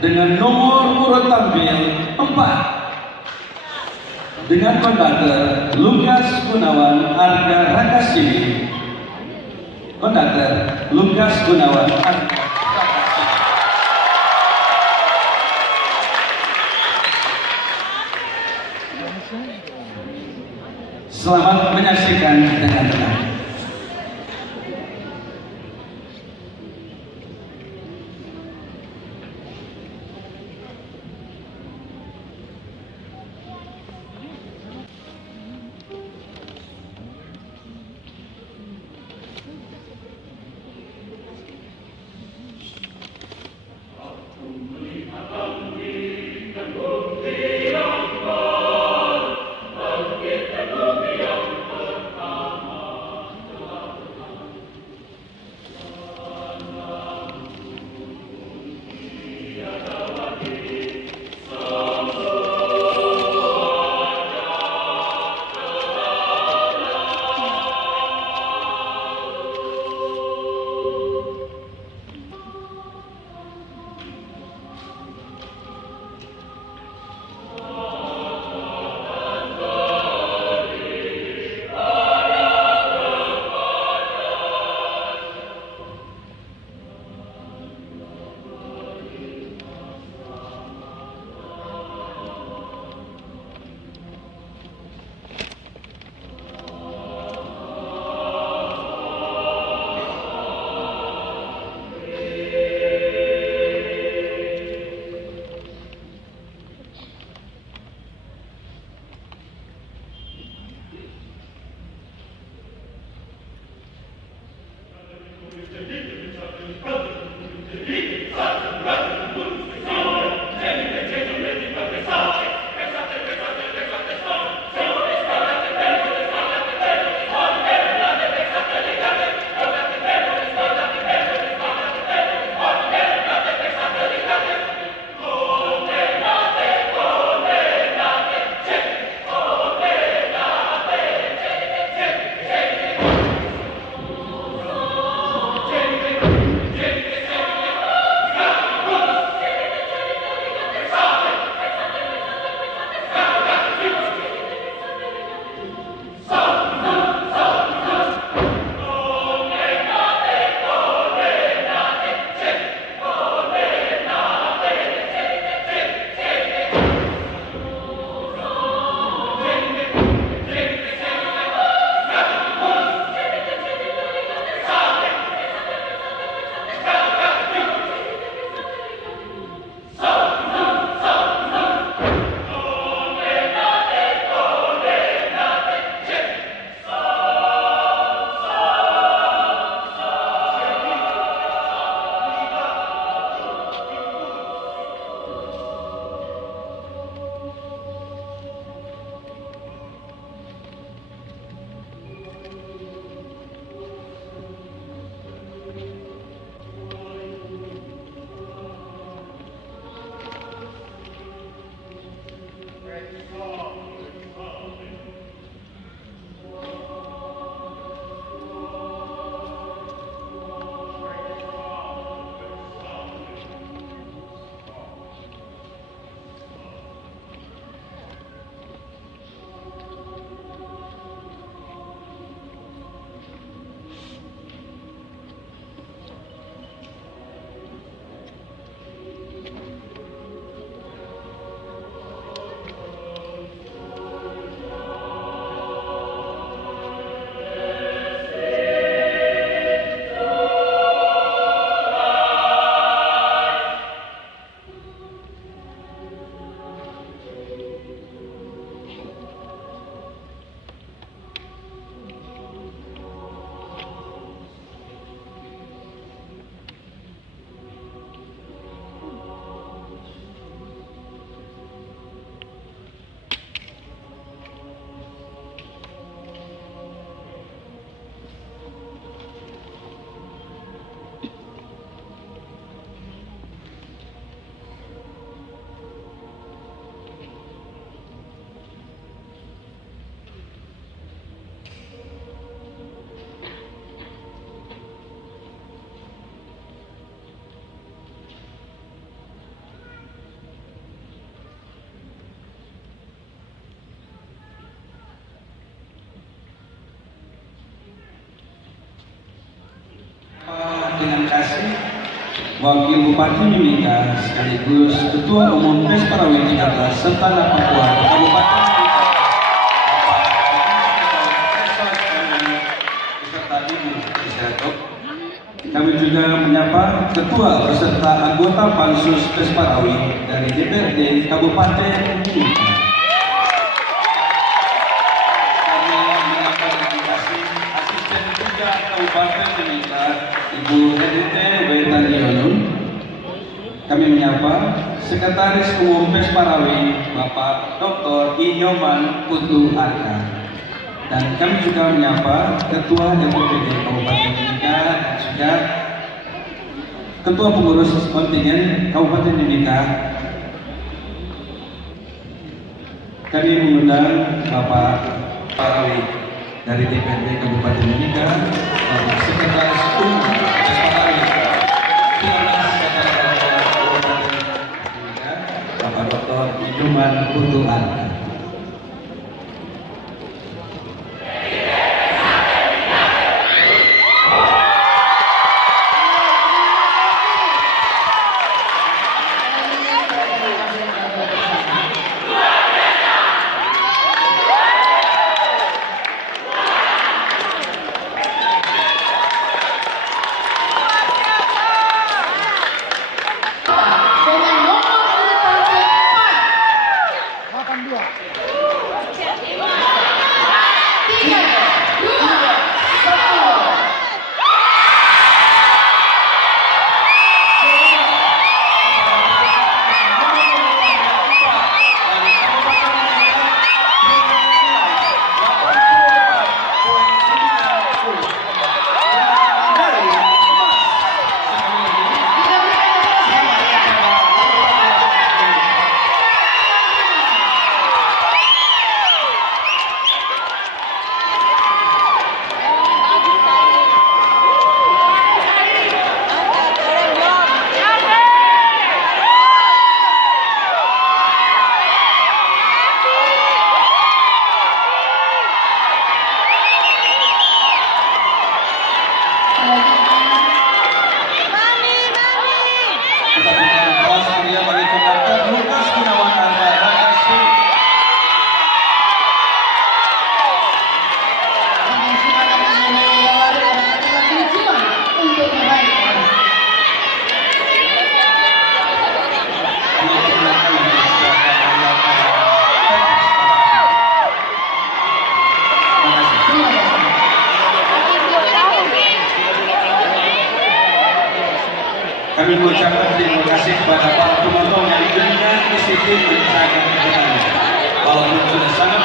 dengan nomor urut tampil 4 dengan konduktor Lukas Gunawan Arga Rakasini. Konduktor Lukas Gunawan Arga. Selamat menyaksikan dengan tenang. Wakil Bupati Mimika sekaligus Ketua Umum PES Parawi Jakarta serta Papua Kabupaten Mimika, beserta Ibu Isyatok. Kami juga menyapa Ketua beserta anggota Pansus PES Parawi dari DPRD Kabupaten Mimika. Kami menyapa delegasi Asisten 3 Kabupaten Mimika, Ibu Edite Wetaniono. Kami menyapa Sekretaris Umum PES Parawi, Bapak Dr. Inyoman Putu Arka. Dan kami juga menyapa Ketua DPRD Kabupaten Mimika dan juga Ketua Pengurus Kontingen Kabupaten Mimika. Kami mengundang Bapak Parawi dari DPRD Kabupaten Mimika, Bapak Sekretaris Umum PES Parawi, Bapak Dr. Inyoman Putu Arka. Kami mengucapkan terima kasih kepada para penonton yang dengan disiplin menjaga ketenangan. Walaupun sudah sangat